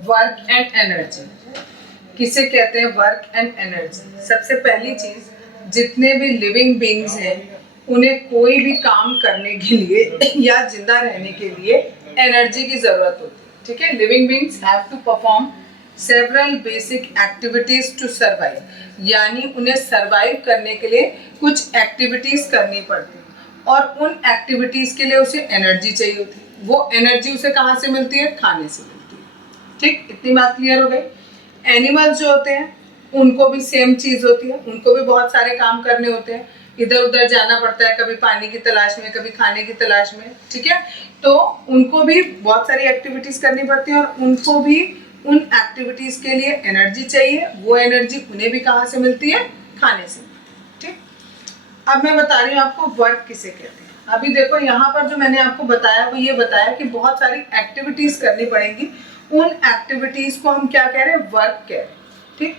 Work and energy. किसे कहते हैं वर्क एंड एनर्जी? सबसे पहली चीज, जितने भी लिविंग बीइंग्स हैं उन्हें कोई भी काम करने के लिए या जिंदा रहने के लिए एनर्जी की जरूरत होती है। ठीक है, living beings have to perform several basic activities to survive, यानी उन्हें सर्वाइव करने के लिए कुछ एक्टिविटीज करनी पड़ती है और उन एक्टिविटीज के लिए उसे एनर्जी चाहिए होती है। वो एनर्जी उसे कहाँ से मिलती है? खाने से मिलती है। ठीक, इतनी बात क्लियर हो गई। एनिमल्स जो होते हैं उनको भी सेम चीज होती है, उनको भी बहुत सारे काम करने होते हैं, इधर उधर जाना पड़ता है, कभी पानी की तलाश में, कभी खाने की तलाश में। ठीक है, तो उनको भी बहुत सारी एक्टिविटीज करनी पड़ती है और उनको भी उन एक्टिविटीज के लिए एनर्जी चाहिए। वो एनर्जी उन्हें भी कहाँ से मिलती है? खाने से। ठीक, अब मैं बता रही हूँ आपको वर्क किसे कहते हैं। अभी देखो यहाँ पर जो मैंने आपको बताया वो ये बताया कि बहुत सारी एक्टिविटीज करनी पड़ेंगी, उन एक्टिविटीज को हम क्या कह रहे हैं? वर्क कह रहे हैं। ठीक,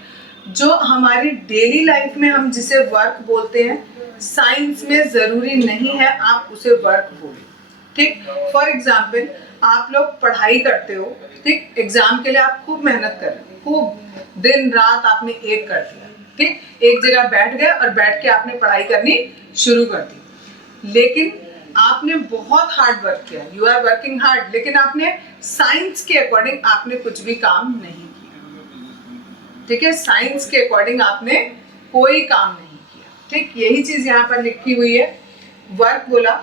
जो हमारी डेली लाइफ में हम जिसे वर्क बोलते हैं, साइंस में जरूरी नहीं है आप उसे वर्क बोले। ठीक, फॉर एग्जाम्पल आप लोग पढ़ाई करते हो, ठीक, एग्जाम के लिए आप खूब मेहनत कर रहे हो, खूब दिन रात आपने एक कर दिया, ठीक, एक जगह बैठ गए और बैठ के आपने पढ़ाई करनी शुरू कर दी, लेकिन आपने बहुत हार्ड वर्क किया, यू आर वर्किंग हार्ड, लेकिन आपने साइंस के अकॉर्डिंग आपने कुछ भी काम नहीं किया। ठीक है, साइंस के अकॉर्डिंग आपने कोई काम नहीं किया। ठीक, यही चीज यहाँ पर लिखी हुई है। वर्क बोला,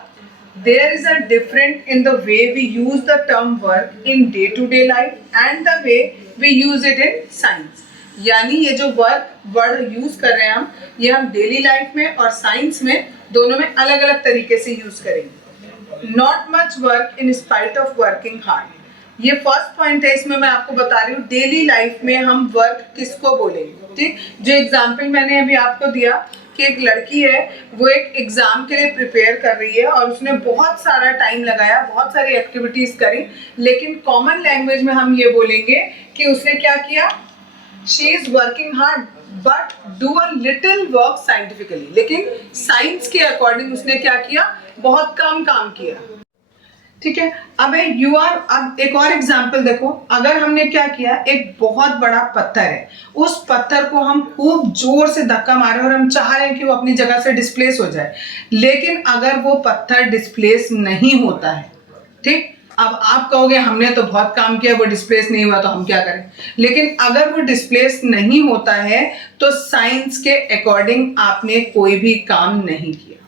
there is a difference in the way we use the term work in day to day life and the way we use it in science। यानी ये जो वर्क वर्ड यूज कर रहे हैं ये हम डेली लाइफ में और साइंस में दोनों में अलग अलग तरीके से यूज करेंगे। Not much work in spite of working hard, ये फर्स्ट पॉइंट है, इसमें मैं आपको बता रही हूँ डेली लाइफ में हम वर्क किसको बोलेंगे। ठीक, जो एग्जाम्पल मैंने अभी आपको दिया कि एक लड़की है, वो एक एग्जाम के लिए प्रिपेयर कर रही है और उसने बहुत सारा टाइम लगाया, बहुत सारी एक्टिविटीज करी, लेकिन कॉमन लैंग्वेज में हम ये बोलेंगे कि उसने क्या किया? She is working hard but do a little work scientifically, लेकिन साइंस के अकॉर्डिंग उसने क्या किया? बहुत कम काम किया। ठीक है, अब एक और एग्जाम्पल देखो, अगर हमने क्या किया, एक बहुत बड़ा पत्थर है, उस पत्थर को हम खूब जोर से धक्का मारे और हम चाह रहे हैं कि वो अपनी जगह से डिस्प्लेस हो जाए, लेकिन अगर वो पत्थर डिस्प्लेस नहीं होता है, ठीक, अब आप कहोगे हमने तो बहुत काम किया, वो डिस्प्लेस नहीं हुआ तो हम क्या करें? लेकिन अगर वो डिस्प्लेस नहीं होता है तो साइंस के अकॉर्डिंग आपने कोई भी काम नहीं किया।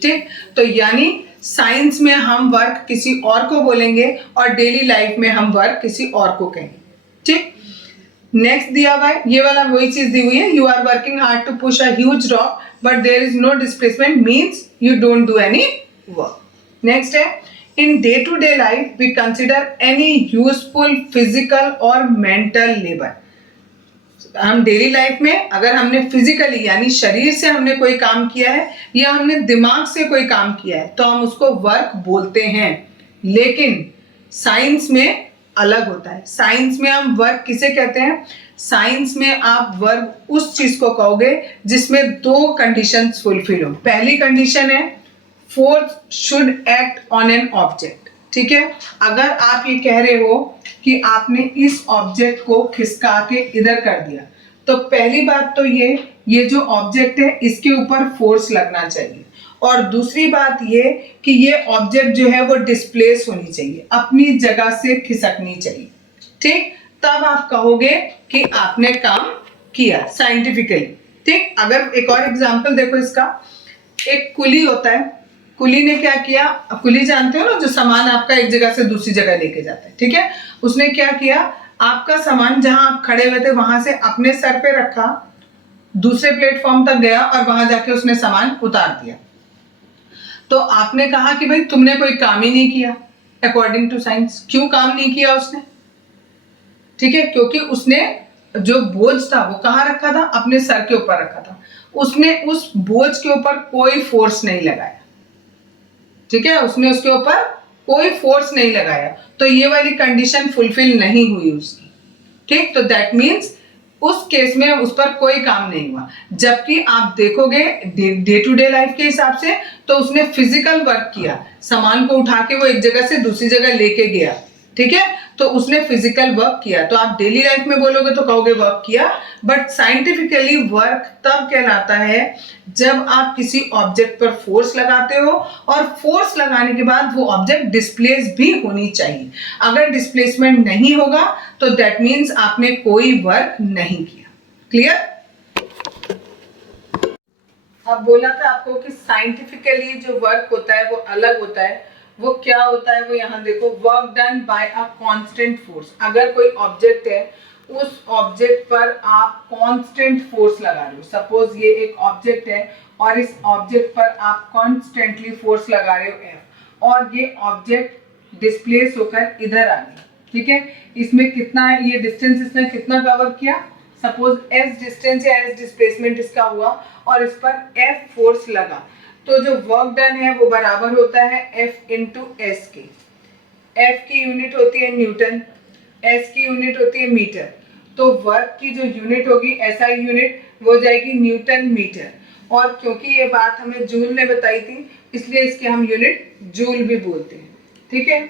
ठीक, तो यानी साइंस में हम वर्क किसी और को बोलेंगे और डेली लाइफ में हम वर्क किसी और को कहेंगे। ठीक, नेक्स्ट दिया हुआ है, ये वाला वही चीज दी हुई है, you are working hard to push a huge rock but there is no displacement, means you don't do any work. Next है, in day to day life we consider any useful physical और mental labour. हम daily life में अगर हमने physically यानी शरीर से हमने कोई काम किया है या हमने दिमाग से कोई काम किया है तो हम उसको वर्क बोलते हैं, लेकिन साइंस में अलग होता है। साइंस में हम वर्क किसे कहते हैं? साइंस में आप वर्क उस चीज को कहोगे जिसमें दो कंडीशंस फुलफिल हो। पहली कंडीशन है force should act on an object. ठीक है, अगर आप ये कह रहे हो कि आपने इस ऑब्जेक्ट को खिसका के इधर कर दिया तो पहली बात तो ये जो ऑब्जेक्ट है इसके ऊपर फोर्स लगना चाहिए, और दूसरी बात ये कि ये ऑब्जेक्ट जो है वो डिस्प्लेस होनी चाहिए, अपनी जगह से खिसकनी चाहिए। ठीक, तब आप कहोगे कि आपने काम किया साइंटिफिकली। ठीक, अगर एक और एग्जांपल देखो इसका, एक कुली होता है, कुली ने क्या किया? कुली जानते हो ना, जो सामान आपका एक जगह से दूसरी जगह लेके जाता है। ठीक है, उसने क्या किया? आपका सामान जहां आप खड़े हुए थे वहां से अपने सर पे रखा, दूसरे प्लेटफॉर्म तक गया और वहां जाके उसने सामान उतार दिया। तो आपने कहा कि भाई तुमने कोई काम ही नहीं किया अकॉर्डिंग टू साइंस। क्यों काम नहीं किया उसने? ठीक है, क्योंकि उसने जो बोझ था वो कहाँ रखा था? अपने सर के ऊपर रखा था। उसने उस बोझ के ऊपर कोई फोर्स नहीं लगाया। ठीक है, उसने उसके ऊपर कोई फोर्स नहीं लगाया, तो ये वाली कंडीशन फुलफिल नहीं हुई उसकी। ठीक, तो दैट मीन्स उस केस में उस पर कोई काम नहीं हुआ। जबकि आप देखोगे डे टू डे लाइफ के हिसाब से तो उसने फिजिकल वर्क किया, सामान को उठा के वो एक जगह से दूसरी जगह लेके गया। ठीक है, तो उसने फिजिकल वर्क किया। तो आप डेली लाइफ में बोलोगे तो कहोगे वर्क किया, बट साइंटिफिकली वर्क तब कहलाता है जब आप किसी ऑब्जेक्ट पर फोर्स लगाते हो और फोर्स लगाने के बाद वो ऑब्जेक्ट डिस्प्लेस भी होनी चाहिए। अगर डिस्प्लेसमेंट नहीं होगा तो दैट मीन्स आपने कोई वर्क नहीं किया। क्लियर? अब बोला था आपको कि साइंटिफिकली जो वर्क होता है वो अलग होता है। वो क्या होता है, वो यहाँ देखो, work done by a constant force. अगर कोई ऑब्जेक्ट है, उस ऑब्जेक्ट पर आप कांस्टेंट फोर्स लगा रहे हो। सपोज ये एक ऑब्जेक्ट है और इस ऑब्जेक्ट पर आप कॉन्स्टेंटली फोर्स लगा रहे हो F, और ये ऑब्जेक्ट डिस्प्लेस होकर इधर आ गया। ठीक है, इसमें कितना है ये डिस्टेंस, इसने कितना कवर किया, सपोज S डिस्टेंस या S डिस्प्लेसमेंट इसका हुआ और इस पर F फोर्स लगा, तो जो वर्क डन है वो बराबर होता है F इंटू एस के। F की यूनिट होती है न्यूटन, S की यूनिट होती है मीटर। तो वर्क की जो यूनिट होगी SI यूनिट, वो हो जाएगी न्यूटन मीटर। और क्योंकि ये बात हमें जूल ने बताई थी, इसलिए इसके हम यूनिट जूल भी बोलते हैं। ठीक है,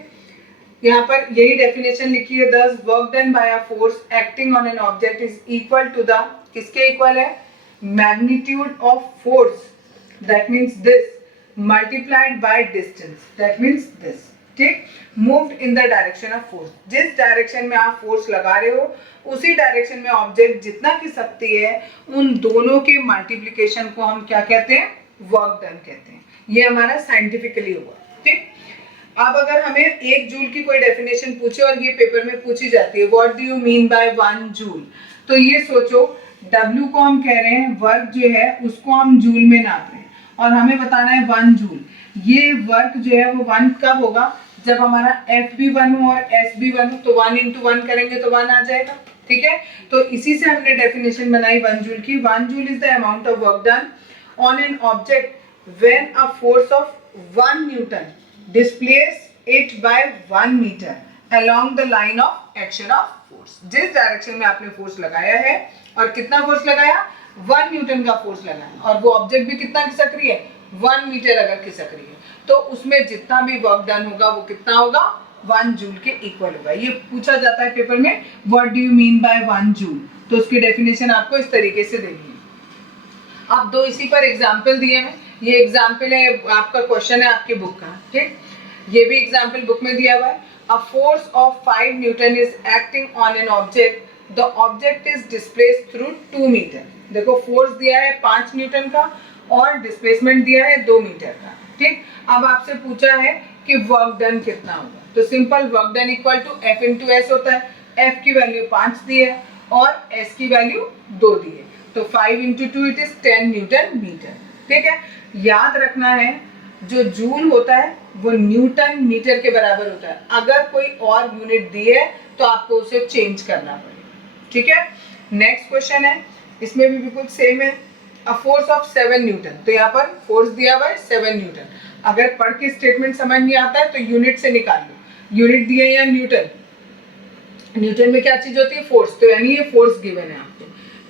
यहाँ पर यही डेफिनेशन लिखी है, thus work done by a force acting on an object is equal to the, किसके इक्वल है, magnitude of force, that means this, multiplied by distance, that means this. ठीक, moved in the direction of force, जिस direction में आप force लगा रहे हो उसी डायरेक्शन में ऑब्जेक्ट जितना खिसकती है, उन दोनों के मल्टीप्लिकेशन को हम क्या कहते हैं, वर्क डन कहते हैं। ये हमारा साइंटिफिकली हुआ। ठीक, अब अगर हमें एक जूल की कोई डेफिनेशन पूछे और ये पेपर में पूछी जाती है, what do you mean by 1 joule, तो ये सोचो W को हम कह रहे हैं, वर्क जो है उसको हम जूल में नाप रहे हैं और हमें बताना है 1 जूल। ये वर्क जो है वो 1 कब होगा, जब हमारा F भी 1 हो और S भी 1 हो, तो 1 इंटू 1 करेंगे तो 1 आ जाएगा। ठीक है, तो इसी से हमने डेफिनेशन बनाई 1 जूल की। 1 joule is the amount of work done on an object when a force of 1 Newton displace it by 1 meter along the line of action of force। जिस डायरेक्शन में आपने फोर्स लगाया है, और कितना फोर्स लगाया, 1 न्यूटन का फोर्स लगाया, और वो ऑब्जेक्ट भी कितना खिसक रही है, 1 मीटर अगर खिसक रही है, तो उसमें जितना भी वर्क डन होगा वो कितना होगा, 1 जूल के इक्वल होगा। ये पूछा जाता है पेपर में, what do you mean by 1 joule, तो उसकी डेफिनेशन आपको इस तरीके से देनी है। अब दो इसी पर एग्जाम्पल दिए हैं, ये एग्जाम्पल है, आपका क्वेश्चन है आपकी बुक का। ठीक, ये भी एग्जाम्पल बुक में दिया हुआ है। A force of 5 newton is acting on an object, the object is displaced through 2 metre. देखो फोर्स दिया है 5 न्यूटन का और डिस्प्लेसमेंट दिया है 2 मीटर का। ठीक, अब आपसे पूछा है कि वर्क डन कितना होगा, तो simple work done equal to F into s होता है। F की वैल्यू 5 दी है और S की वैल्यू 2 दी है, तो 5 into 2 it is 10 newton metre. ठीक है, याद रखना है जो जूल होता है वो न्यूटन मीटर के बराबर होता है। अगर कोई और यूनिट दी है तो आपको उसे चेंज करना पड़ेगा। ठीक है, नेक्स्ट क्वेश्चन है, इसमें भी बिल्कुल सेम है। अ फोर्स ऑफ 7 न्यूटन, तो यहाँ पर फोर्स दिया हुआ है 7 न्यूटन। अगर पढ़ के स्टेटमेंट समझ नहीं आता है तो यूनिट से निकाल लो, यूनिट दिया है या न्यूटन, न्यूटन में क्या चीज होती है, फोर्स, तो यानी ये फोर्स गिवन है आपको।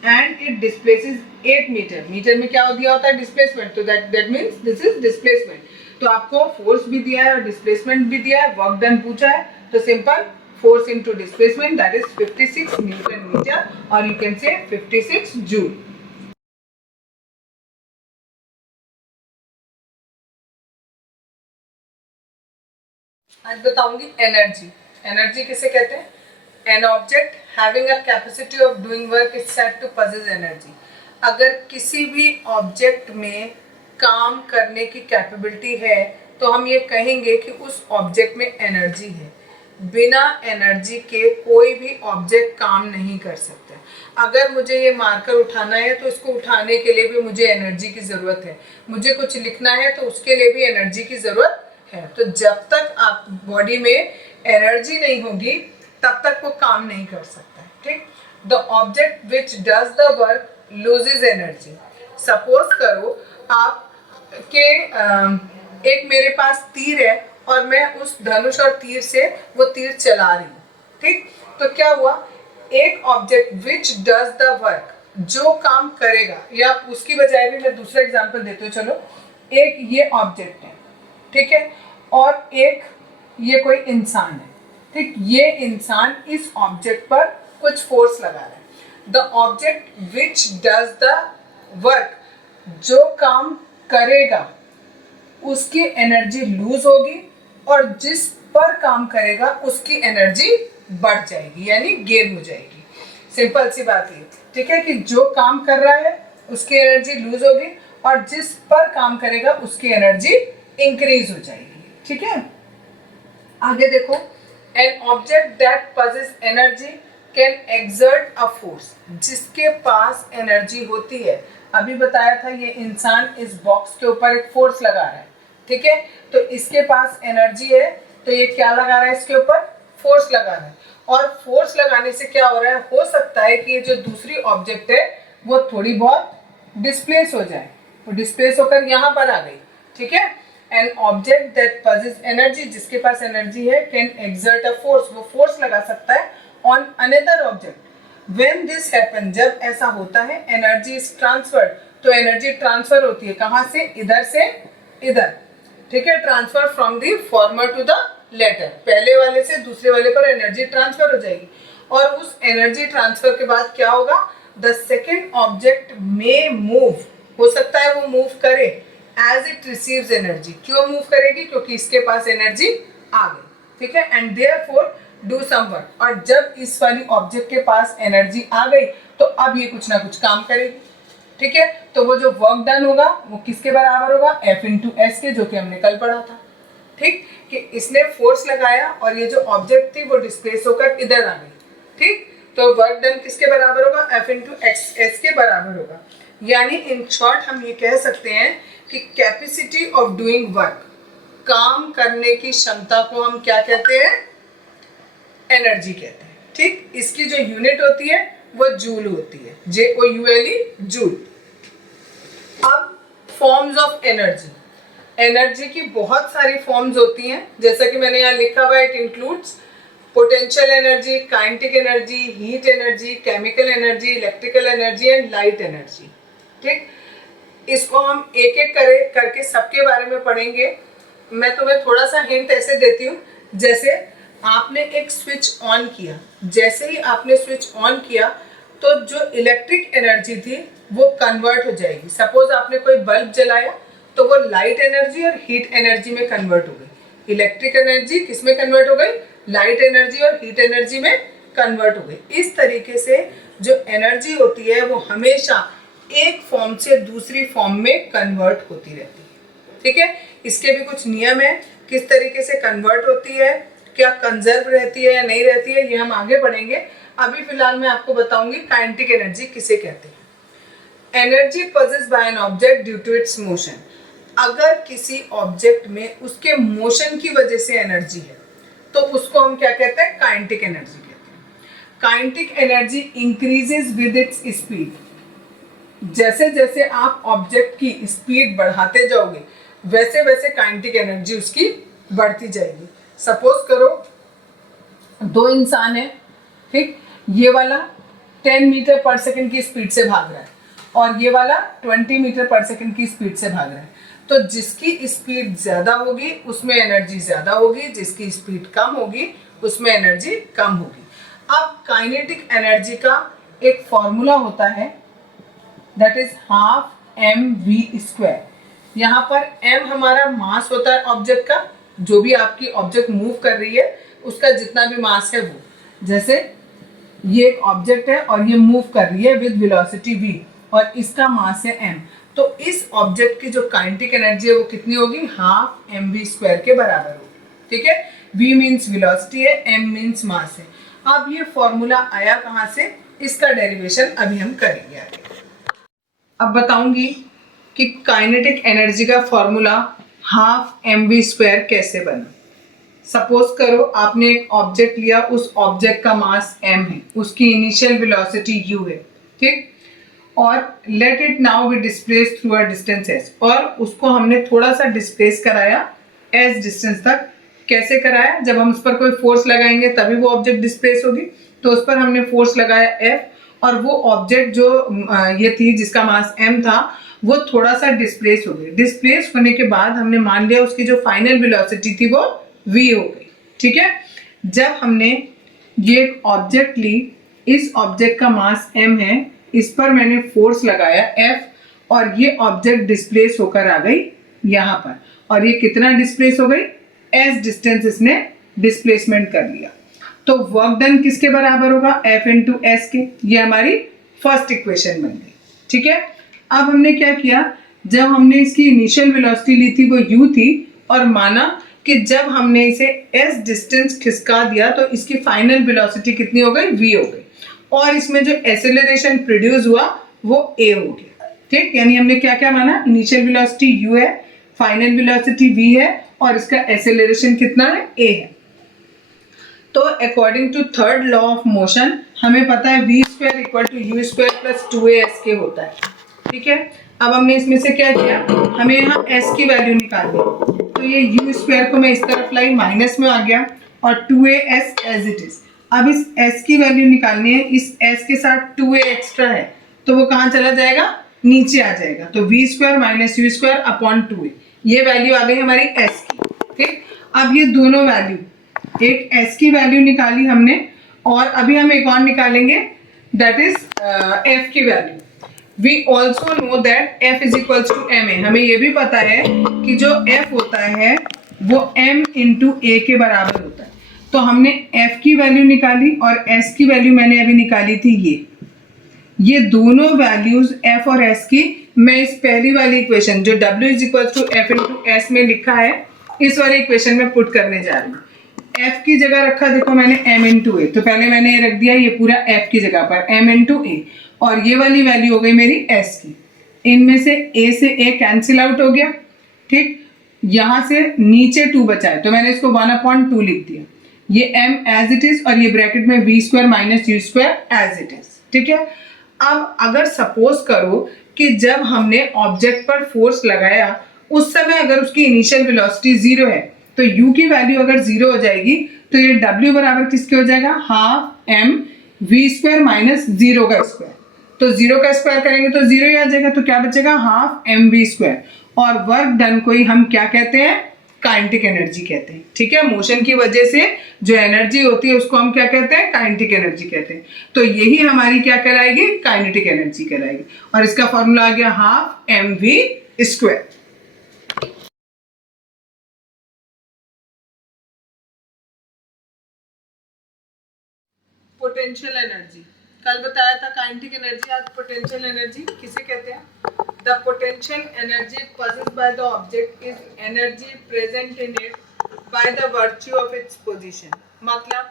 And it displaces 8 metre, metre में क्या दिया होता है, डिस्प्लेसमेंट, तो that means this is displacement. तो आपको फोर्स भी दिया है और डिस्प्लेसमेंट भी दिया है, वर्क डन पूछा है, तो simple force into displacement, that is 56 newton metre, और यू कैन से 56 जूल। आज बताऊंगी एनर्जी। एनर्जी किसे कहते हैं, an object having a capacity of doing work is said to possess energy. अगर किसी भी ऑब्जेक्ट में काम करने की कैपेबिलिटी है तो हम ये कहेंगे कि उस ऑब्जेक्ट में एनर्जी है। बिना एनर्जी के कोई भी ऑब्जेक्ट काम नहीं कर सकता। अगर मुझे ये मार्कर उठाना है तो इसको उठाने के लिए भी मुझे एनर्जी की ज़रूरत है, मुझे कुछ लिखना है तो उसके लिए भी एनर्जी की ज़रूरत है। तो जब तक आप बॉडी में एनर्जी नहीं होगी तब तक वो काम नहीं कर सकता है। ठीक, the object which does the work loses energy. Suppose करो आप के एक मेरे पास तीर है और मैं उस धनुष और तीर से वो तीर चला रही हूँ। ठीक, तो क्या हुआ, एक object which does the work, जो काम करेगा, या उसकी बजाय भी मैं दूसरा एग्जांपल देती हूँ। चलो, एक ये ऑब्जेक्ट है, ठीक है, और एक ये कोई इंसान है। ठीक, ये इंसान इस ऑब्जेक्ट पर कुछ फोर्स लगा रहा है। The object which does the work, जो काम करेगा उसकी एनर्जी लूज होगी और जिस पर काम करेगा उसकी एनर्जी बढ़ जाएगी, यानी गेन हो जाएगी। सिंपल सी बात है, ठीक है, कि जो काम कर रहा है उसकी एनर्जी लूज होगी और जिस पर काम करेगा उसकी एनर्जी इंक्रीज हो जाएगी। ठीक है, आगे देखो, N object that possess energy can exert a force, जिसके पास एनर्जी होती है। अभी बताया था ये इंसान इस बॉक्स के ऊपर एक फोर्स लगा रहा है, ठीक है, तो इसके पास एनर्जी है, तो ये क्या लगा रहा है, इसके ऊपर फोर्स लगा रहा है। और फोर्स लगाने से क्या हो रहा है, हो सकता है कि ये जो दूसरी ऑब्जेक्ट है वो थोड़ी बहुत डिस्प्लेस हो जाए, वो डिस्प्लेस होकर यहाँ पर आ गई। ठीक है, an object that possess energy, जिसके पास एनर्जी है, कैन एक्सर्ट अ फोर्स, वो फोर्स लगा सकता है on another object. When this happen, जब ऐसा होता है, एनर्जी इज ट्रांसफर्ड, तो एनर्जी ट्रांसफर होती है कहाँ से, इधर से इधर। ठीक है, transfer from the former to the latter, पहले वाले से दूसरे वाले पर एनर्जी ट्रांसफर हो जाएगी। और उस एनर्जी ट्रांसफर के बाद क्या होगा, द सेकेंड ऑब्जेक्ट में मूव, हो सकता है वो मूव करे एज इट रिसीव्स एनर्जी। क्यों मूव करेगी, क्योंकि इसके पास एनर्जी आ गई। ठीक है, and therefore do some work, और जब इस वाली ऑब्जेक्ट के पास एनर्जी आ गई तो अब ये कुछ ना कुछ काम करेगी। ठीक है, तो वो जो वर्क डन होगा वो किसके बराबर होगा, F इंटू एस के, जो कि हमने कल पढ़ा था। ठीक, कि इसने फोर्स लगाया और ये जो ऑब्जेक्ट थी वो डिस्प्लेस होकर इधर आ गई। ठीक, तो वर्क डन किसके बराबर होगा, F इंटू एस के बराबर होगा। यानी इन शॉर्ट हम ये कह सकते हैं कि कैपेसिटी ऑफ डूइंग वर्क, काम करने की क्षमता को हम क्या कहते हैं, एनर्जी कहते हैं। ठीक, इसकी जो यूनिट होती है वो जूल होती है, JOULE, जूल। अब फॉर्म्स ऑफ एनर्जी, एनर्जी की बहुत सारी फॉर्म्स होती हैं, जैसा कि मैंने यहाँ लिखा हुआ है, it includes potential energy, kinetic energy, heat energy, chemical energy, electrical energy and light energy. ठीक, इसको हम एक एक करके सबके बारे में पढ़ेंगे। मैं तुम्हें थोड़ा सा हिंट ऐसे देती हूँ, जैसे आपने एक स्विच ऑन किया, जैसे ही आपने स्विच ऑन किया तो जो इलेक्ट्रिक एनर्जी थी वो कन्वर्ट हो जाएगी। सपोज आपने कोई बल्ब जलाया तो वो लाइट एनर्जी और हीट एनर्जी में कन्वर्ट हो गई। इलेक्ट्रिक एनर्जी किस में कन्वर्ट हो गई, लाइट एनर्जी और हीट एनर्जी में कन्वर्ट हो गई। इस तरीके से जो एनर्जी होती है वो हमेशा एक फॉर्म से दूसरी फॉर्म में कन्वर्ट होती रहती है। ठीक है, इसके भी कुछ नियम है, किस तरीके से कन्वर्ट होती है, क्या कंजर्व रहती है या नहीं रहती है, ये हम आगे बढ़ेंगे। अभी फिलहाल मैं आपको बताऊंगी काइनेटिक एनर्जी किसे कहते हैं। Energy possessed by an object due to its motion, अगर किसी ऑब्जेक्ट में उसके मोशन की वजह से एनर्जी है तो उसको हम क्या कहते हैं, काइनेटिक एनर्जी कहते हैं। Kinetic energy increases with its speed, जैसे जैसे आप ऑब्जेक्ट की स्पीड बढ़ाते जाओगे वैसे वैसे काइनेटिक एनर्जी उसकी बढ़ती जाएगी। सपोज करो दो इंसान है, ठीक, ये वाला 10 मीटर पर सेकंड की स्पीड से भाग रहा है और ये वाला 20 मीटर पर सेकंड की स्पीड से भाग रहा है। तो जिसकी स्पीड ज़्यादा होगी उसमें एनर्जी ज़्यादा होगी, जिसकी स्पीड कम होगी उसमें एनर्जी कम होगी। अब काइनेटिक एनर्जी का एक फॉर्मूला होता है, दैट इज हाफ mv²। यहाँ पर m हमारा मास होता है ऑब्जेक्ट का, जो भी आपकी ऑब्जेक्ट मूव कर रही है उसका जितना भी मास है वो, जैसे ये एक ऑब्जेक्ट है और ये मूव कर रही है विद वेलोसिटी v और इसका मास है m, तो इस ऑब्जेक्ट की जो काइनेटिक एनर्जी है वो कितनी होगी, हाफ mv² के बराबर होगी। ठीक है, v मीन्स वेलोसिटी है, m मीन्स मास है। अब ये फॉर्मूला आया कहाँ से, इसका डेरिवेशन अभी हम करेंगे आगे। अब बताऊंगी कि काइनेटिक एनर्जी का फॉर्मूला हाफ mv² कैसे बना। सपोज करो आपने एक ऑब्जेक्ट लिया, उस ऑब्जेक्ट का मास m है, उसकी इनिशियल वेलोसिटी u है, ठीक, और let it now be displace through a distance s, और उसको हमने थोड़ा सा डिस्प्लेस कराया s डिस्टेंस तक। कैसे कराया, जब हम उस पर कोई फोर्स लगाएंगे तभी वो ऑब्जेक्ट डिस्प्लेस होगी, तो उस पर हमने फोर्स लगाया F और वो ऑब्जेक्ट जो ये थी जिसका मास m था वो थोड़ा सा डिस्प्लेस हो गई। डिस्प्लेस होने के बाद हमने मान लिया उसकी जो फाइनल वेलोसिटी थी वो v हो गई। ठीक है, जब हमने ये एक ऑब्जेक्ट ली, इस ऑब्जेक्ट का मास m है, इस पर मैंने फोर्स लगाया F और ये ऑब्जेक्ट डिस्प्लेस होकर आ गई यहाँ पर, और ये कितना डिस्प्लेस हो गई, s डिस्टेंस इसने डिस्प्लेसमेंट कर लिया। तो वर्क डन किसके बराबर होगा, F इंटू एस के। ये हमारी फर्स्ट इक्वेशन बन गई। ठीक है, अब हमने क्या किया, जब हमने इसकी इनिशियल वेलोसिटी ली थी वो u थी, और माना कि जब हमने इसे s डिस्टेंस खिसका दिया तो इसकी फाइनल वेलोसिटी कितनी हो गई, v हो गई, और इसमें जो एक्सेलरेशन प्रोड्यूस हुआ वो a हो गया। ठीक, यानी हमने क्या क्या माना, इनिशियल वेलोसिटी u है, फाइनल वेलोसिटी v है, और इसका एक्सेलरेशन कितना है, a है। तो according to third law of motion हमें पता है v square equal to u square plus 2as के होता है। ठीक है, अब हमने इसमें से क्या किया, हमें यहाँ s की वैल्यू निकालनी है, तो ये u स्क्वायर को मैं इस तरफ लाई, माइनस में आ गया, और 2as एज इट इज। अब इस s की वैल्यू निकालनी है, इस s के साथ 2a एक्स्ट्रा है तो वो कहाँ चला जाएगा, नीचे आ जाएगा, तो v square minus u square upon 2a, ये वैल्यू आ गई हमारी s की। ठीक, अब ये दोनों वैल्यू, एक s की वैल्यू निकाली हमने, और अभी हम एक और निकालेंगे, दैट इज f की value. We also know that f is equals to m है, हमें ये भी पता है कि जो f होता है वो m इंटू a के बराबर होता है। तो हमने f की वैल्यू निकाली और s की वैल्यू मैंने अभी निकाली थी, ये दोनों वैल्यूज f और s की मैं इस पहली वाली इक्वेशन जो w is equals to f into s में लिखा है, इस वाली इक्वेशन में पुट करने जा रही हूँ। f की जगह रखा, देखो मैंने m इंटू ए, तो पहले मैंने ये रख दिया ये पूरा f की जगह पर m इंटू ए, और ये वाली वैल्यू हो गई मेरी s की। इनमें से a से a कैंसिल आउट हो गया। ठीक, यहाँ से नीचे 2 बचा है तो मैंने इसको 1/2 लिख दिया, ये m एज इट इज, और ये ब्रैकेट में v square minus u square as it is. ठीक है, अब अगर सपोज करो कि जब हमने ऑब्जेक्ट पर फोर्स लगाया उस समय अगर उसकी इनिशियल वेलोसिटी 0 है, तो u की वैल्यू अगर 0 हो जाएगी तो ये w बराबर किसके हो जाएगा, half m v square minus 0 का स्क्वायर। तो 0 का स्क्वायर करेंगे तो 0 ही आ जाएगा, तो क्या बचेगा, हाफ m v स्क्वायर। और वर्क डन को ही हम क्या कहते हैं, काइनेटिक एनर्जी कहते हैं। ठीक है, मोशन की वजह से जो एनर्जी होती है उसको हम क्या कहते हैं, काइनेटिक एनर्जी कहते हैं। तो यही हमारी क्या कहलाएगी, काइनेटिक एनर्जी कहलाएगी, और इसका फॉर्मूला आ गया half m v square. Potential energy, कल बताया था काइनेटिक एनर्जी, आज पोटेंशियल एनर्जी किसे कहते हैं। The potential energy possessed by the object is energy present in it by the virtue of its position। मतलब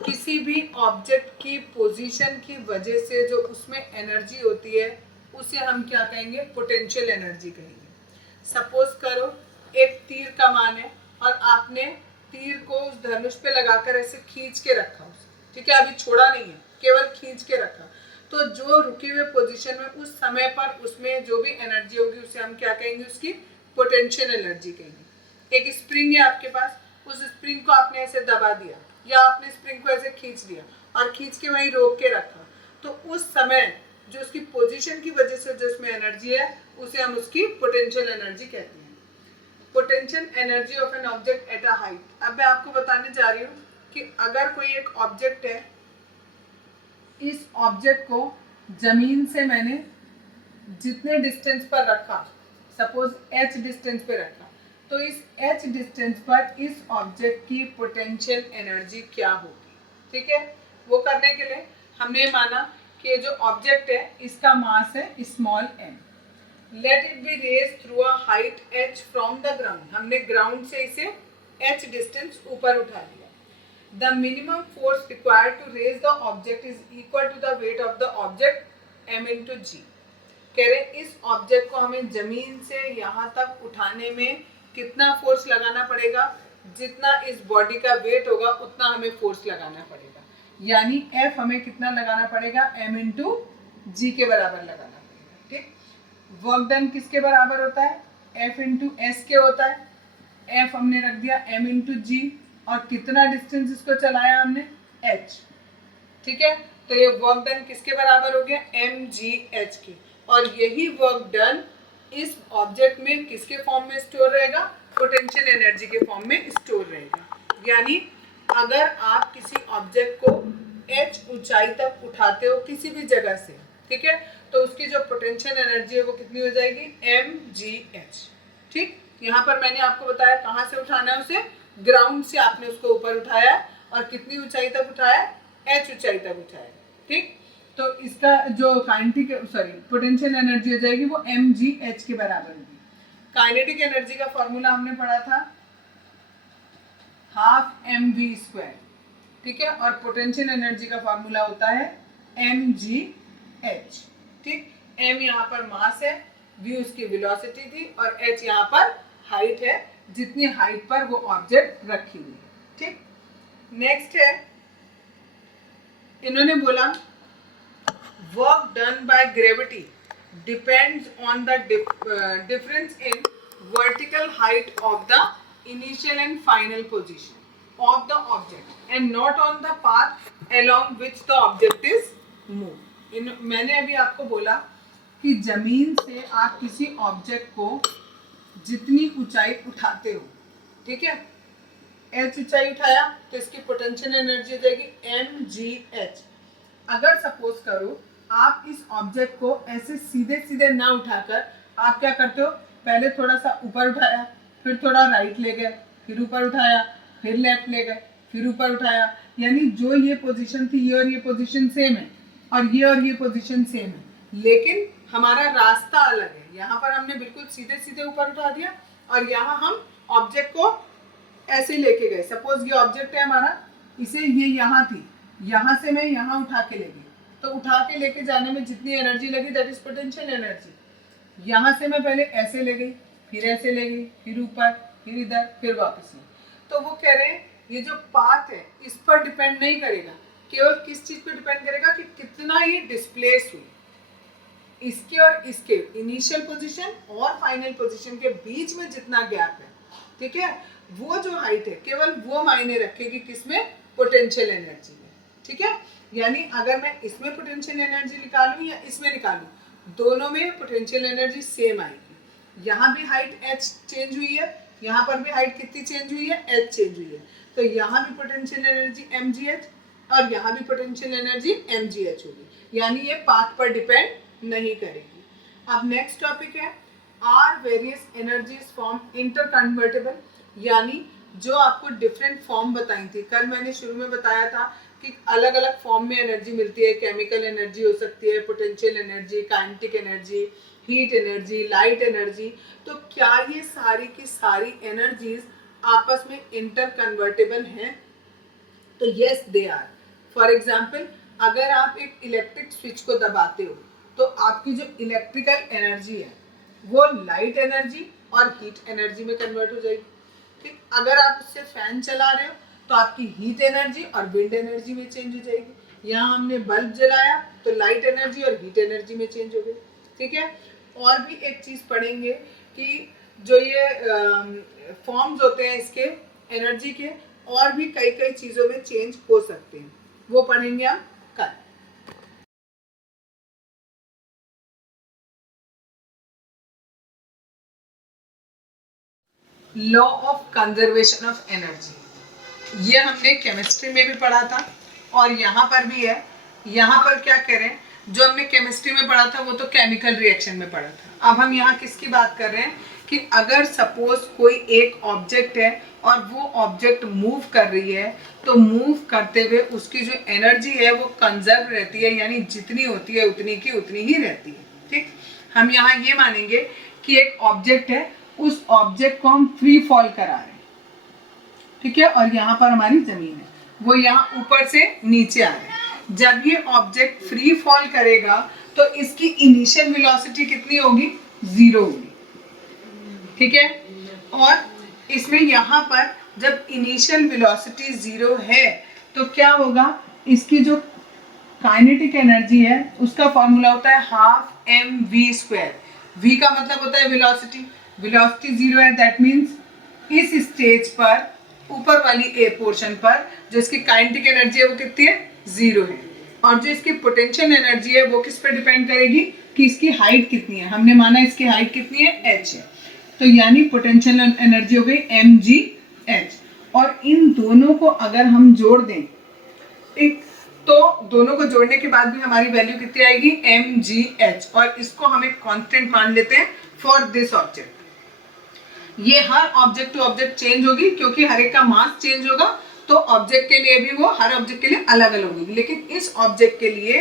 किसी भी ऑब्जेक्ट की पोजीशन की वजह से जो उसमें एनर्जी होती है उसे हम क्या कहेंगे, पोटेंशियल एनर्जी कहेंगे। सपोज करो एक तीर कमान है और आपने तीर को उस धनुष पे लगाकर ऐसे खींच के रखा उसे, ठीक है, अभी छोड़ा नहीं है, केवल खींच के रखा, तो जो रुके हुए पोजीशन में उस समय पर उसमें जो भी एनर्जी होगी उसे हम क्या कहेंगे, उसकी पोटेंशियल एनर्जी कहेंगे। एक स्प्रिंग है आपके पास, उस स्प्रिंग को आपने ऐसे दबा दिया या आपने स्प्रिंग को ऐसे खींच दिया और खींच के वहीं रोक के रखा, तो उस समय जो उसकी पोजीशन की वजह से जो उसमें एनर्जी है उसे हम उसकी पोटेंशियल एनर्जी कहते हैं। Potential energy of an object at a height. अब मैं आपको बताने जा रही हूँ कि अगर कोई एक ऑब्जेक्ट है, इस ऑब्जेक्ट को जमीन से मैंने जितने डिस्टेंस पर रखा, सपोज h डिस्टेंस पे रखा, तो इस h डिस्टेंस पर इस ऑब्जेक्ट की पोटेंशियल एनर्जी क्या होगी। ठीक है, वो करने के लिए हमने माना कि ये जो ऑब्जेक्ट है इसका मास है small m, let it be raise through a height h from the ground. हमने ग्राउंड से इसे h डिस्टेंस ऊपर उठा लिया। The minimum force required to raise the object is equal to the weight of the object m into g। कह रहे इस object को हमें जमीन से यहाँ तक उठाने में कितना फोर्स लगाना पड़ेगा, जितना इस बॉडी का वेट होगा उतना हमें फोर्स लगाना पड़ेगा, यानी F हमें कितना लगाना पड़ेगा, m इंटू जी के बराबर लगाना पड़ेगा। ठीक, वर्क डन किसके बराबर होता है, F इंटू एस के होता है। F हमने रख दिया m इंटू जी, और कितना डिस्टेंस इसको चलाया हमने, h। ठीक है, तो ये वर्क डन किसके बराबर हो गया, mgh की, और यही वर्क डन इस ऑब्जेक्ट में किसके फॉर्म में स्टोर रहेगा, पोटेंशियल एनर्जी के फॉर्म में स्टोर रहेगा। यानी अगर आप किसी ऑब्जेक्ट को h ऊंचाई तक उठाते हो किसी भी जगह से, ठीक है, तो उसकी जो पोटेंशियल एनर्जी है वो कितनी हो जाएगी, mgh। ठीक, यहाँ पर मैंने आपको बताया कहाँ से उठाना है उसे, ग्राउंड से आपने उसको ऊपर उठाया और कितनी ऊंचाई तक उठाया, h ऊंचाई तक उठाया। ठीक, तो इसका जो पोटेंशियल एनर्जी हो जाएगी वो mgh के बराबर होगी। काइनेटिक एनर्जी का फॉर्मूला हमने पढ़ा था हाफ mv², ठीक है, और पोटेंशियल एनर्जी का फॉर्मूला होता है mgh। ठीक, m यहाँ पर मास है, v उसकी वेलोसिटी थी और h यहाँ पर हाइट है, जितनी हाइट पर वो ऑब्जेक्ट रखी हुई है। ठीक, नेक्स्ट है, इन्होंने बोला work done by gravity depends on the difference in vertical height of the initial and final position of the object and not on the path along which the object is move. मैंने अभी आपको बोला कि जमीन से आप किसी object को जितनी ऊंचाई उठाते हो, ठीक है, h ऊंचाई उठाया तो इसकी पोटेंशियल एनर्जी हो जाएगी mgh। अगर सपोज करो आप इस ऑब्जेक्ट को ऐसे सीधे सीधे ना उठाकर आप क्या करते हो, पहले थोड़ा सा ऊपर उठाया, फिर थोड़ा राइट ले गए, फिर ऊपर उठाया, फिर लेफ्ट ले गए, फिर ऊपर उठाया, यानी जो ये पोजीशन थी ये और ये पोजीशन सेम है और ये पोजीशन सेम है, लेकिन हमारा रास्ता अलग है। यहाँ पर हमने बिल्कुल सीधे सीधे ऊपर उठा दिया और यहाँ हम ऑब्जेक्ट को ऐसे लेके गए। सपोज ये ऑब्जेक्ट है हमारा, इसे ये यहाँ थी, यहाँ से मैं यहाँ उठा के ले गई, तो उठा के लेके जाने में जितनी एनर्जी लगी दैट इज पोटेंशियल एनर्जी। यहाँ से मैं पहले ऐसे ले गई, फिर ऐसे ले गई, फिर ऊपर, फिर इधर, फिर वापस में। तो वो कह रहे हैं ये जो पाथ है इस पर डिपेंड नहीं करेगा, केवल किस चीज पर डिपेंड करेगा कि कितना ये डिस्प्लेस हुई, इसके और इसके इनिशियल पोजीशन और फाइनल पोजीशन के बीच में जितना गैप है, ठीक है, वो जो हाइट है केवल वो मायने रखेगी किसमें, पोटेंशियल एनर्जी में। ठीक है, यानी अगर मैं इसमें पोटेंशियल एनर्जी निकालूं या इसमें निकालूं, दोनों में पोटेंशियल एनर्जी सेम आएगी। यहाँ भी हाइट h चेंज हुई है, यहाँ पर भी हाइट कितनी चेंज हुई है, h चेंज हुई है, तो यहाँ भी पोटेंशियल एनर्जी mgh और यहाँ भी पोटेंशियल एनर्जी mgh होगी, यानी ये पाथ पर डिपेंड नहीं करेगी। अब नेक्स्ट टॉपिक है are various energies form interconvertible, यानी जो आपको डिफरेंट फॉर्म बताई थी, कल मैंने शुरू में बताया था कि अलग अलग फॉर्म में एनर्जी मिलती है, केमिकल एनर्जी हो सकती है, potential energy, kinetic energy, heat energy, light energy. तो क्या ये सारी की सारी एनर्जीज आपस में इंटरकन्वर्टेबल हैं? तो yes they are. For example, अगर आप एक इलेक्ट्रिक स्विच को दबाते हो तो आपकी जो इलेक्ट्रिकल एनर्जी है वो लाइट एनर्जी और हीट एनर्जी में कन्वर्ट हो जाएगी। ठीक, अगर आप उससे फैन चला रहे हो तो आपकी हीट एनर्जी और विंड एनर्जी में चेंज हो जाएगी। यहाँ हमने बल्ब जलाया तो लाइट एनर्जी और हीट एनर्जी में चेंज हो गई। ठीक है, और भी एक चीज़ पढ़ेंगे कि जो ये फॉर्म्स होते हैं इसके एनर्जी के, और भी कई कई चीज़ों में चेंज हो सकते हैं, वो पढ़ेंगे हम कल। Law of conservation of energy, ये हमने केमिस्ट्री में भी पढ़ा था और यहाँ पर भी है। यहाँ पर क्या करें, जो हमने केमिस्ट्री में पढ़ा था वो तो केमिकल रिएक्शन में पढ़ा था। अब हम यहाँ किसकी बात कर रहे हैं कि अगर सपोज कोई एक ऑब्जेक्ट है और वो ऑब्जेक्ट मूव कर रही है, तो मूव करते हुए उसकी जो एनर्जी है वो कंजर्व रहती है, यानी जितनी होती है उतनी की उतनी ही रहती है। ठीक, हम यहाँ ये मानेंगे कि एक ऑब्जेक्ट है, उस ऑब्जेक्ट को हम फ्री फॉल करा रहे हैं, ठीक है, और यहाँ पर हमारी जमीन है, वो यहाँ ऊपर से नीचे आ रहे हैं। जब ये ऑब्जेक्ट फ्री फॉल करेगा तो इसकी इनिशियल वेलोसिटी कितनी होगी, 0 होगी। ठीक है, और इसमें यहाँ पर जब इनिशियल वेलोसिटी 0 है तो क्या होगा, इसकी जो काइनेटिक एनर्जी है उसका फॉर्मूला होता है हाफ mv²। v का मतलब होता है वेलोसिटी, वेलोसिटी 0 है, दैट मीन्स इस स्टेज पर ऊपर वाली ए पोर्शन पर जो इसकी काइनेटिक एनर्जी है वो कितनी है, 0 है, और जो इसकी पोटेंशियल एनर्जी है वो किस पर डिपेंड करेगी कि इसकी हाइट कितनी है। हमने माना इसकी हाइट कितनी है, h है, तो यानी पोटेंशियल एनर्जी हो गई mgh, और इन दोनों को अगर हम जोड़ दें, एक तो दोनों को जोड़ने के बाद भी हमारी वैल्यू कितनी आएगी, mgh, और इसको हम एक कांस्टेंट मान लेते हैं फॉर दिस ऑब्जेक्ट। ये हर ऑब्जेक्ट टू ऑब्जेक्ट चेंज होगी क्योंकि हर एक का मास चेंज होगा, तो ऑब्जेक्ट के लिए भी वो हर ऑब्जेक्ट के लिए अलग अलग होगी। लेकिन इस ऑब्जेक्ट के लिए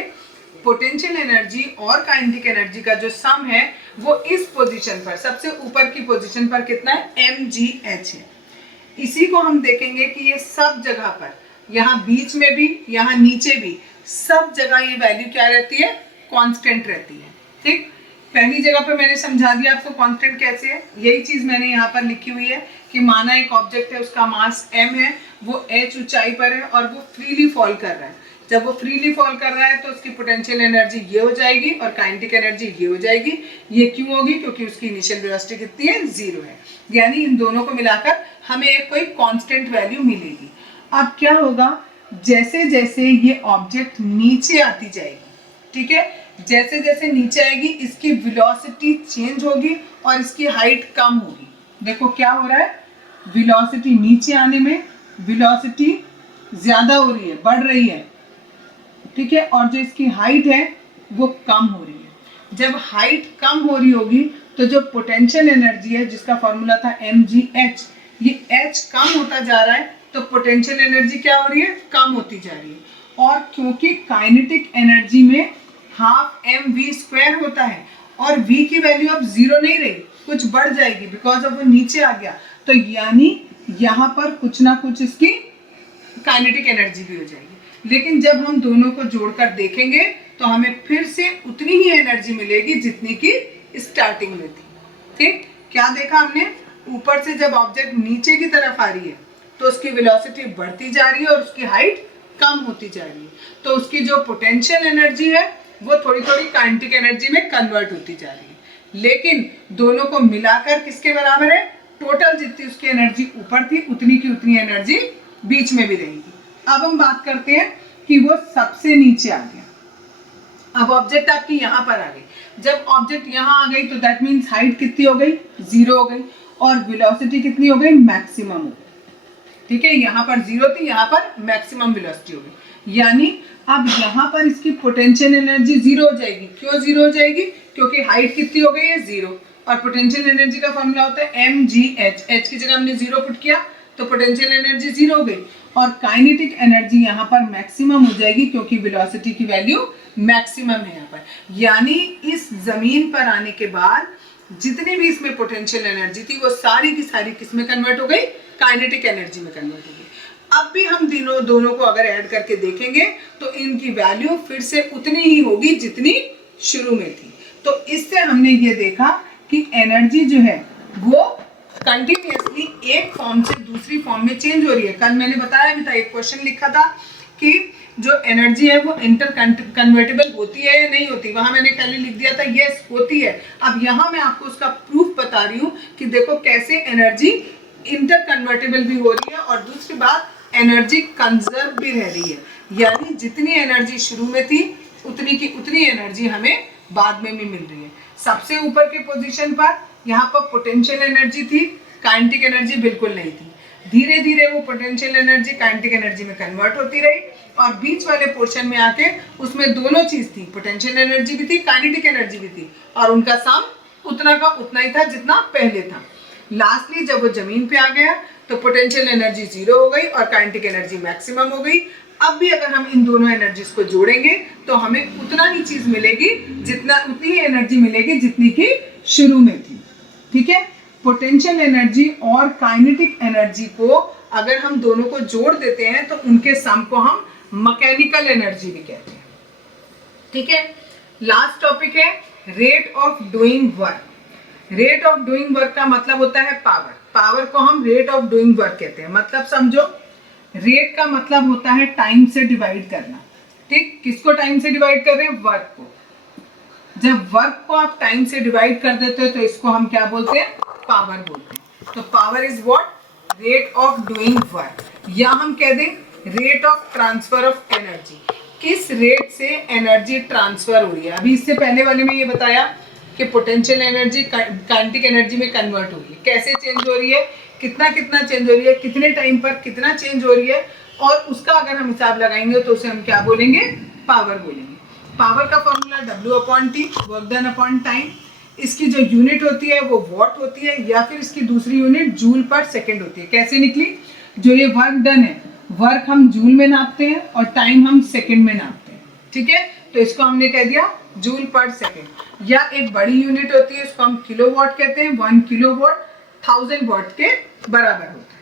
पोटेंशियल एनर्जी और काइनेटिक एनर्जी का जो सम है वो इस पोजीशन पर, सबसे ऊपर की पोजीशन पर कितना है, mgh है। इसी को हम देखेंगे कि ये सब जगह पर, यहाँ बीच में भी, यहाँ नीचे भी, सब जगह ये वैल्यू क्या रहती है, कांस्टेंट रहती है। ठीक, पहली जगह पे मैंने समझा दिया आपको कांस्टेंट कैसे है। यही चीज मैंने यहाँ पर लिखी हुई है कि माना एक ऑब्जेक्ट है, उसका मास m है, वो h ऊंचाई पर है और वो फ्रीली फॉल कर रहा है। जब वो फ्रीली फॉल कर रहा है तो उसकी पोटेंशियल एनर्जी ये हो जाएगी और काइनेटिक एनर्जी ये हो जाएगी। ये क्यों होगी, क्योंकि उसकी इनिशियल वेलोसिटी कितनी है, 0 है। यानी इन दोनों को मिलाकर हमें एक कोई कांस्टेंट वैल्यू मिलेगी। अब क्या होगा, जैसे जैसे ये ऑब्जेक्ट नीचे आती जाएगी, ठीक है, जैसे जैसे नीचे आएगी इसकी वेलोसिटी चेंज होगी और इसकी हाइट कम होगी। देखो क्या हो रहा है, वेलोसिटी नीचे आने में वेलोसिटी ज्यादा हो रही है, बढ़ रही है, ठीक है, और जो इसकी हाइट है वो कम हो रही है। जब हाइट कम हो रही होगी तो जो पोटेंशियल एनर्जी है जिसका फॉर्मूला था mgh, ये h कम होता जा रहा है तो पोटेंशियल एनर्जी क्या हो रही है, कम होती जा रही है। और क्योंकि काइनेटिक एनर्जी में हाफ mv² होता है और v की वैल्यू अब 0 नहीं रही, कुछ बढ़ जाएगी बिकॉज अब वो नीचे आ गया, तो यानी यहाँ पर कुछ ना कुछ इसकी काइनेटिक एनर्जी भी हो जाएगी। लेकिन जब हम दोनों को जोड़कर देखेंगे तो हमें फिर से उतनी ही एनर्जी मिलेगी जितनी की स्टार्टिंग में थी। ठीक, क्या देखा हमने, ऊपर से जब ऑब्जेक्ट नीचे की तरफ आ रही है तो उसकी वेलोसिटी बढ़ती जा रही है और उसकी हाइट कम होती जा रही है, तो उसकी जो पोटेंशियल एनर्जी है वो थोड़ी थोड़ी काइनेटिक एनर्जी में कन्वर्ट होती जा रही है। लेकिन दोनों को मिलाकर किसके बराबर है, टोटल जितनी उसकी एनर्जी ऊपर थी उतनी की उतनी एनर्जी बीच में भी रहेगी। अब हम बात करते हैं कि वो सबसे नीचे आ गया। अब ऑब्जेक्ट आपकी यहाँ पर आ गई, जब ऑब्जेक्ट यहाँ आ गई तो दैट मीन्स हाइट कितनी हो गई, 0 हो गई, और वेलोसिटी कितनी हो गई, मैक्सिमम हो गई। ठीक है, यहाँ पर 0 थी, यहाँ पर मैक्सिमम वेलोसिटी हो गई। यानी अब यहाँ पर इसकी पोटेंशियल एनर्जी 0 हो जाएगी। क्यों 0 हो जाएगी, क्योंकि हाइट कितनी हो गई है, 0, और पोटेंशियल एनर्जी का फॉर्मूला होता है mgh। h की जगह हमने 0 पुट किया तो पोटेंशियल एनर्जी 0 हो गई, और काइनेटिक एनर्जी यहाँ पर मैक्सिमम हो जाएगी क्योंकि वेलोसिटी की वैल्यू मैक्सिमम है यहाँ पर। यानी इस जमीन पर आने के बाद जितनी भी इसमें पोटेंशियल एनर्जी थी वो सारी की सारी किसमें कन्वर्ट हो गई, काइनेटिक एनर्जी में कन्वर्ट हो गई। अब भी हम दोनों को अगर ऐड करके देखेंगे तो इनकी वैल्यू फिर से उतनी ही होगी जितनी शुरू में थी। तो इससे हमने ये देखा कि एनर्जी जो है वो कंटिन्यूअसली एक फॉर्म से दूसरी फॉर्म में चेंज हो रही है। कल मैंने बताया भी था, एक क्वेश्चन लिखा था कि जो एनर्जी है वो इंटर कन्वर्टेबल होती है या नहीं होती, वहां मैंने पहले लिख दिया था यस होती है। अब यहाँ मैं आपको उसका प्रूफ बता रही हूँ कि देखो कैसे एनर्जी इंटर कन्वर्टेबल भी हो रही है, और दूसरी बात एनर्जी कंजर्व भी रह रही है। यानी जितनी एनर्जी शुरू में थी उतनी की उतनी एनर्जी हमें बाद में भी मिल रही है। सबसे ऊपर के पोजीशन पर यहाँ पर पोटेंशियल एनर्जी थी, काइनेटिक एनर्जी बिल्कुल नहीं थी। धीरे धीरे वो पोटेंशियल एनर्जी काइनेटिक एनर्जी में कन्वर्ट होती रही, और बीच वाले पोर्शन में आके उसमें दोनों चीज थी, पोटेंशियल एनर्जी भी थी, काइनेटिक एनर्जी भी थी, और उनका सम उतना का उतना ही था जितना पहले था। लास्टली जब वो जमीन पे आ गया तो पोटेंशियल एनर्जी 0 हो गई और काइनेटिक एनर्जी मैक्सिमम हो गई। अब भी अगर हम इन दोनों एनर्जीज को जोड़ेंगे तो हमें उतना ही चीज मिलेगी, उतनी ही एनर्जी मिलेगी जितनी की शुरू में थी। ठीक है, पोटेंशियल एनर्जी और काइनेटिक एनर्जी को अगर हम दोनों को जोड़ देते हैं तो उनके सम को हम मैकेनिकल एनर्जी भी कहते हैं। ठीक है, लास्ट टॉपिक है rate of doing work. Rate of doing work का मतलब होता है पावर। पावर को हम रेट ऑफ डूइंग वर्क कहते हैं। मतलब समझो, रेट का मतलब होता है टाइम से डिवाइड करना। ठीक, किसको टाइम से डिवाइड कर रहे हैं, वर्क को। जब वर्क को आप टाइम से डिवाइड कर देते हो तो इसको हम क्या बोलते हैं, पावर बोलते हैं। तो power is what, rate of doing work, या हम कह दें rate of transfer of energy. किस रेट से एनर्जी ट्रांसफर हो रही है। अभी इससे पहले वाले में ये बताया कि पोटेंशियल एनर्जी काइनेटिक एनर्जी में कन्वर्ट हो रही है। कैसे चेंज हो रही है, कितना कितना चेंज हो रही है, कितने टाइम पर कितना चेंज हो रही है, और उसका अगर हम हिसाब लगाएंगे तो उसे हम क्या बोलेंगे, पावर बोलेंगे। पावर का formula W/T, work done upon time. इसकी जो यूनिट होती है वो वॉट होती है, या फिर इसकी दूसरी यूनिट जूल पर सेकेंड होती है। कैसे निकली, जो ये वर्क डन है, वर्क हम जूल में नापते हैं और टाइम हम सेकेंड में नापते हैं, ठीक है। तो इसको हमने कह दिया जूल पर सेकेंड। या एक बड़ी यूनिट होती है, इसको हम किलोवाट कहते हैं। 1 किलोवाट 1000 वाट के बराबर होता है।